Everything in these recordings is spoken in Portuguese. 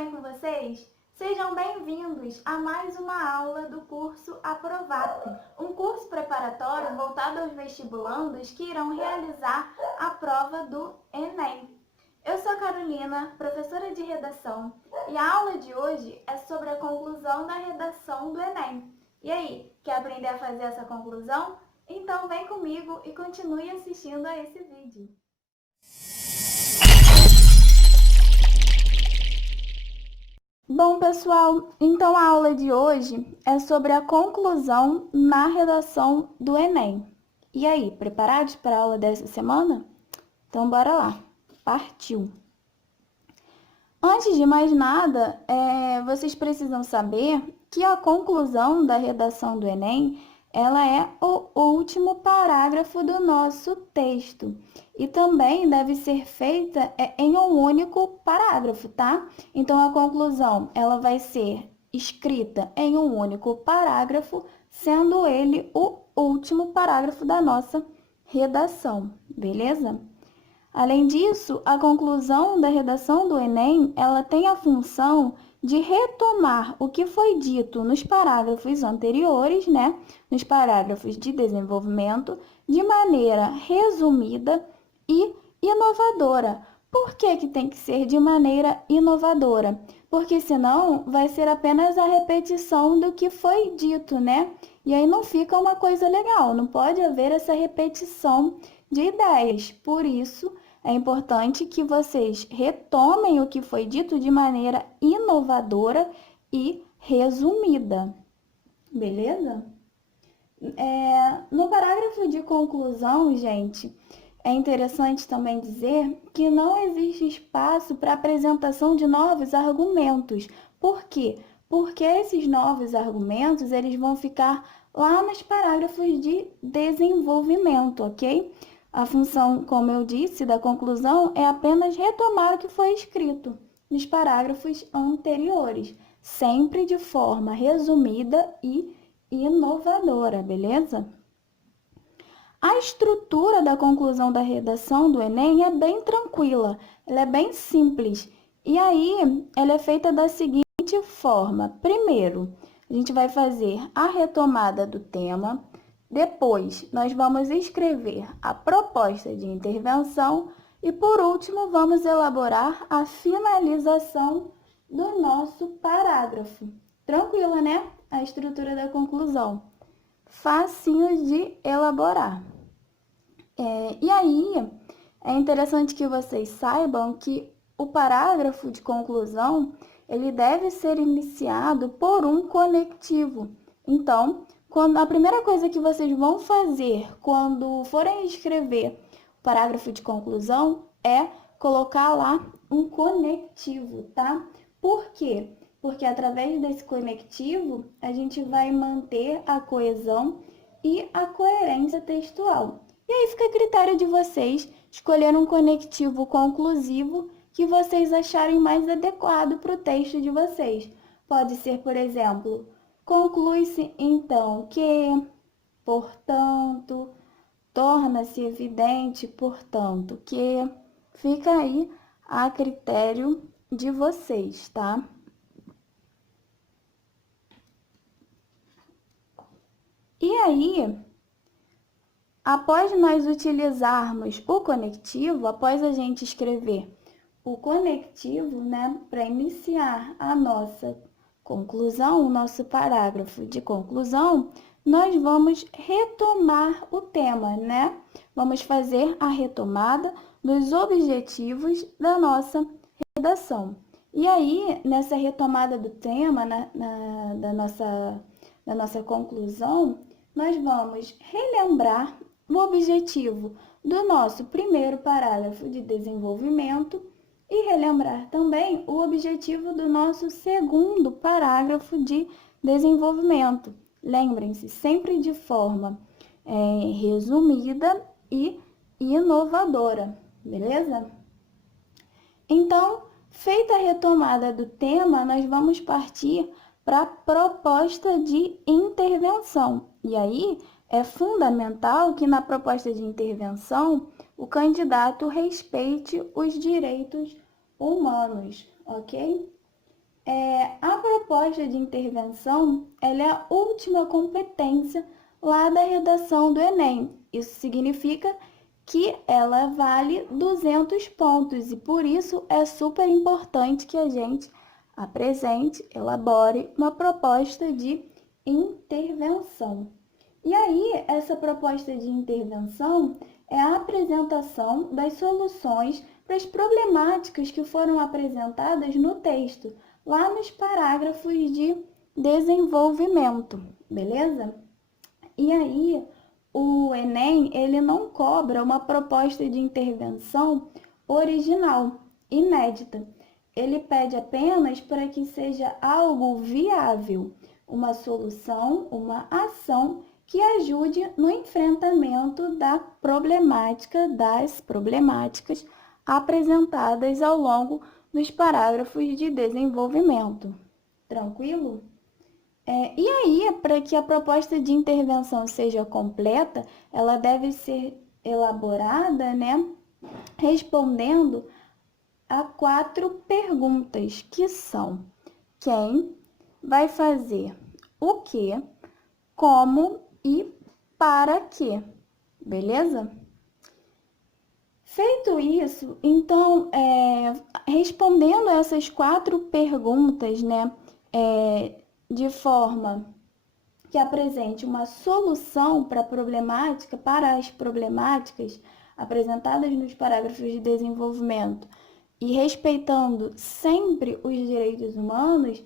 bem com vocês? Sejam bem-vindos a mais uma aula do curso Aprovar, um curso preparatório voltado aos vestibulandos que irão realizar a prova do Enem. Eu sou a Carolina, professora de redação, e a aula de hoje é sobre a conclusão da redação do Enem. E aí, quer aprender a fazer essa conclusão? Então vem comigo e continue assistindo a esse vídeo. Bom, pessoal, então a aula de hoje é sobre a conclusão na redação do Enem. E aí, preparados para a aula dessa semana? Então, bora lá. Partiu! Antes de mais nada, vocês precisam saber que a conclusão da redação do Enem, ela é o último parágrafo do nosso texto. E também deve ser feita em um único parágrafo, tá? Então, a conclusão, ela vai ser escrita em um único parágrafo, sendo ele o último parágrafo da nossa redação, beleza? Além disso, a conclusão da redação do Enem, ela tem a função de retomar o que foi dito nos parágrafos anteriores, né? Nos parágrafos de desenvolvimento, de maneira resumida e inovadora. Por que tem que ser de maneira inovadora? Porque senão vai ser apenas a repetição do que foi dito, né? E aí não fica uma coisa legal, não pode haver essa repetição de ideias. Por isso, é importante que vocês retomem o que foi dito de maneira inovadora e resumida. Beleza? No parágrafo de conclusão, gente, é interessante também dizer que não existe espaço para apresentação de novos argumentos. Por quê? Porque esses novos argumentos, eles vão ficar lá nos parágrafos de desenvolvimento, ok? A função, como eu disse, da conclusão é apenas retomar o que foi escrito nos parágrafos anteriores, sempre de forma resumida e inovadora, beleza? A estrutura da conclusão da redação do Enem é bem tranquila, ela é bem simples. E aí, ela é feita da seguinte forma. Primeiro, a gente vai fazer a retomada do tema. Depois, nós vamos escrever a proposta de intervenção. E, por último, vamos elaborar a finalização do nosso parágrafo. Tranquila, né? A estrutura da conclusão. Facinho de elaborar. E aí, é interessante que vocês saibam que o parágrafo de conclusão, ele deve ser iniciado por um conectivo. Então, a primeira coisa que vocês vão fazer quando forem escrever o parágrafo de conclusão é colocar lá um conectivo, tá? Por quê? Porque através desse conectivo, a gente vai manter a coesão e a coerência textual. E aí fica a critério de vocês escolher um conectivo conclusivo que vocês acharem mais adequado para o texto de vocês. Pode ser, por exemplo, conclui-se então que, portanto, torna-se evidente, portanto, que. Fica aí a critério de vocês, tá? E aí, após nós utilizarmos o conectivo, após a gente escrever o conectivo, né, para iniciar a nossa conclusão, o nosso parágrafo de conclusão, nós vamos retomar o tema, né? Vamos fazer a retomada dos objetivos da nossa redação. E aí, nessa retomada do tema, da nossa conclusão, nós vamos relembrar o objetivo do nosso primeiro parágrafo de desenvolvimento e relembrar também o objetivo do nosso segundo parágrafo de desenvolvimento. Lembrem-se, sempre de forma resumida e inovadora, beleza? Então, feita a retomada do tema, nós vamos partir para a proposta de intervenção. E aí, é fundamental que na proposta de intervenção o candidato respeite os direitos humanos, ok? A proposta de intervenção, ela é a última competência lá da redação do Enem. Isso significa que ela vale 200 pontos e por isso é super importante que a gente apresente, elabore uma proposta de intervenção. E aí, essa proposta de intervenção é a apresentação das soluções para as problemáticas que foram apresentadas no texto, lá nos parágrafos de desenvolvimento, beleza? E aí, o Enem, ele não cobra uma proposta de intervenção original, inédita. Ele pede apenas para que seja algo viável, uma solução, uma ação que ajude no enfrentamento das problemáticas apresentadas ao longo dos parágrafos de desenvolvimento. Tranquilo? E aí, para que a proposta de intervenção seja completa, ela deve ser elaborada, né, respondendo a 4 perguntas, que são: quem vai fazer o que, como e para quê, beleza? Feito isso, então, respondendo essas 4 perguntas, né, de forma que apresente uma solução para as problemáticas apresentadas nos parágrafos de desenvolvimento e respeitando sempre os direitos humanos,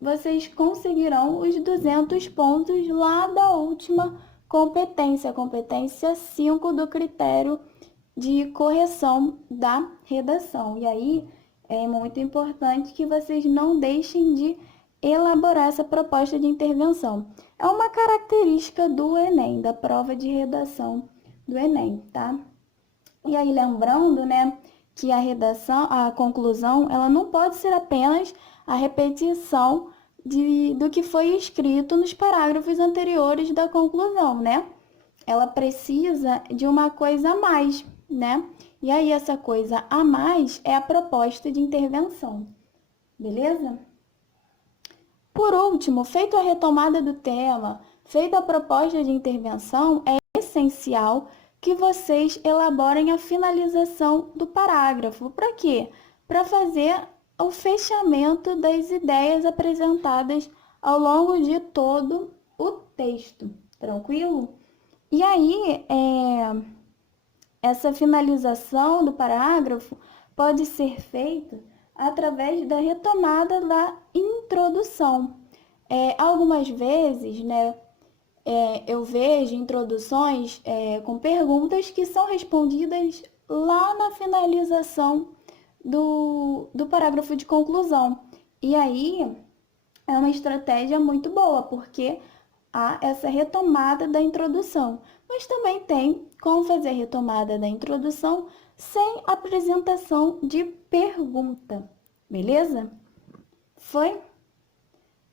vocês conseguirão os 200 pontos lá da última competência, a competência 5 do critério de correção da redação. E aí, é muito importante que vocês não deixem de elaborar essa proposta de intervenção. É uma característica do Enem, da prova de redação do Enem, tá? E aí, lembrando, né, que a redação, a conclusão, ela não pode ser apenas a repetição do que foi escrito nos parágrafos anteriores da conclusão, né? Ela precisa de uma coisa a mais, né? E aí, essa coisa a mais é a proposta de intervenção, beleza? Por último, feita a retomada do tema, feita a proposta de intervenção, é essencial que vocês elaborem a finalização do parágrafo. Para quê? Para fazer o fechamento das ideias apresentadas ao longo de todo o texto. Tranquilo? E aí, essa finalização do parágrafo pode ser feita através da retomada da introdução. Algumas vezes, né, eu vejo introduções com perguntas que são respondidas lá na finalização do parágrafo de conclusão. E aí é uma estratégia muito boa, porque há essa retomada da introdução. Mas também tem como fazer a retomada da introdução sem apresentação de pergunta, beleza? Foi?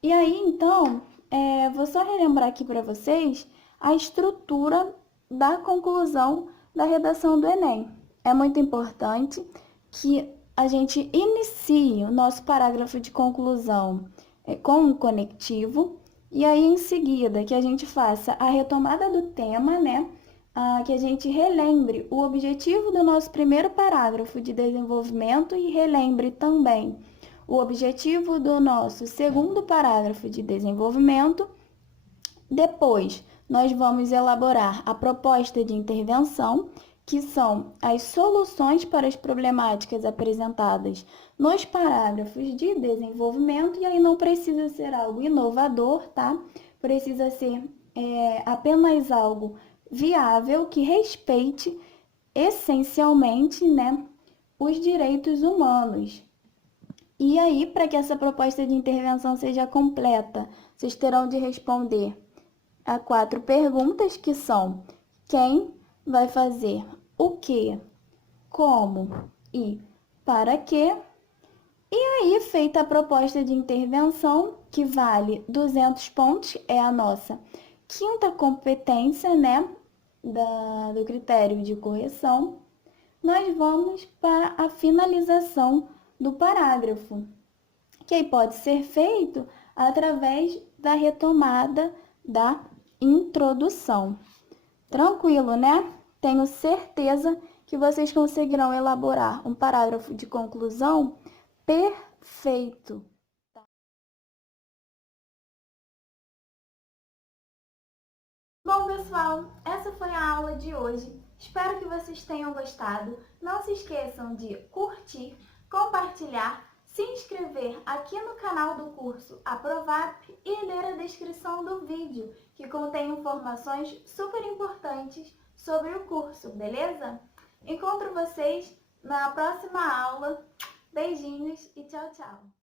E aí, então, vou só relembrar aqui para vocês a estrutura da conclusão da redação do Enem. É muito importante que a gente inicie o nosso parágrafo de conclusão com um conectivo, e aí em seguida que a gente faça a retomada do tema, né? Que a gente relembre o objetivo do nosso primeiro parágrafo de desenvolvimento e relembre também o objetivo do nosso segundo parágrafo de desenvolvimento. Depois, nós vamos elaborar a proposta de intervenção, que são as soluções para as problemáticas apresentadas nos parágrafos de desenvolvimento, e aí não precisa ser algo inovador, tá? Precisa ser apenas algo viável, que respeite essencialmente, né, os direitos humanos. E aí, para que essa proposta de intervenção seja completa, vocês terão de responder a 4 perguntas, que são: quem vai fazer o que, como e para quê? E aí, feita a proposta de intervenção, que vale 200 pontos, é a nossa quinta competência, né, do critério de correção, nós vamos para a finalização do parágrafo, que aí pode ser feito através da retomada da introdução. Tranquilo, né? Tenho certeza que vocês conseguirão elaborar um parágrafo de conclusão perfeito. Bom, pessoal, essa foi a aula de hoje. Espero que vocês tenham gostado. Não se esqueçam de curtir, compartilhar, se inscrever aqui no canal do curso Aprovap e ler a descrição do vídeo, que contém informações super importantes sobre o curso, beleza? Encontro vocês na próxima aula. Beijinhos e tchau, tchau!